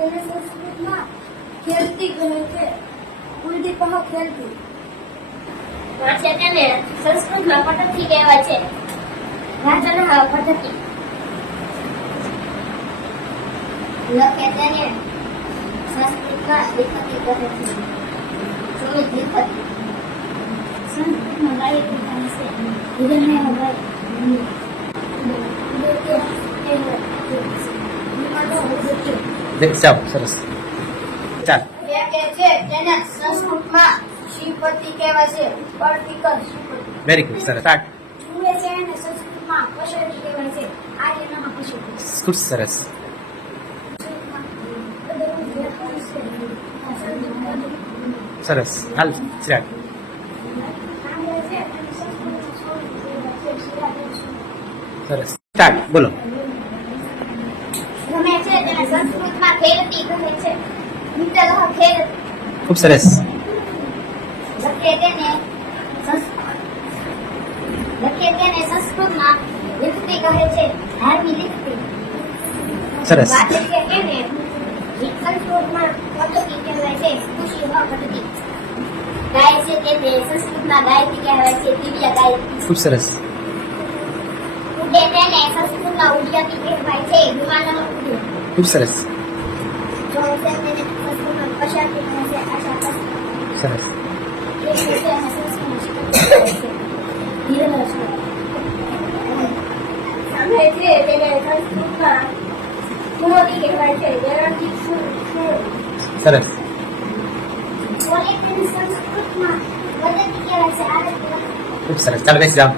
તેને સંસ્કૃતમાં ખેલતી કહે છે. ઉલટી કહો ખેલતી. વાંચે તેને સંસ્કૃતમાં પટકી કહેવાય છે. રાજાના પટકી. લખે તેને સંસ્કૃતમાં વિપત્તિ કહે છે. સુમિત વિપત્તિ. સંસ્કૃતમાં ગાયત્રી કહે છે. વિજયને ગાય. ચાલ સરસ ચાલ લખે છે તેને સંસ્કૃતમાં શ્રીપતિ કહેવાય છે. પડતીકર શ્રીપતિ. વેરી ગુડ સરસ સ્ટાર્ટ જુએ છે એને સંસ્કૃતમાં પશુપતિ કહેવાય છે. આર્યનામાં પશુપતિ. ખૂબ સરસ સરસ હાલ સ્ટાર્ટ સરસ સ્ટાર્ટ બોલો ગમે છે તેને સંસ્કૃતમાં ખેલતી કહે છે. મિત્ર ખેલ. ખૂબ સરસ લખે તેને સંસ્કૃતમાં વિપત્તિ કહે છે. ધાર્મિક લીખતી. સરસ વાચે છે તેને સંસ્કૃતમાં પટકી કહેવાય છે. ખુશી હો પટકી. ગાય છે તેને સંસ્કૃતમાં ગાયત્રી કહેવાય છે. દિવ્ય ગાયત્રી. ખૂબ સરસ ઉડે તેને સંસ્કૃતમાં ઉડ્યતી કહેવાય છે. વિમાનનો ઉડે. ખૂબ સરસ જોઈ છે તેને સંસ્કૃતમાં પશાતી કહે છે. આશા કરે. સરસ એ છે તેને સંસ્કૃતમાં શિક્ષક કહેવાય છે. ધીરજ છે. સામે છે તેને સંસ્કૃતમાં સુમતિ કહેવાય છે. જયંતી સરસ બોલે તેને સંસ્કૃતમાં વદતી કહેવાય છે. આરતી. ખૂબ સરસ ચાલો બેસી જાઓ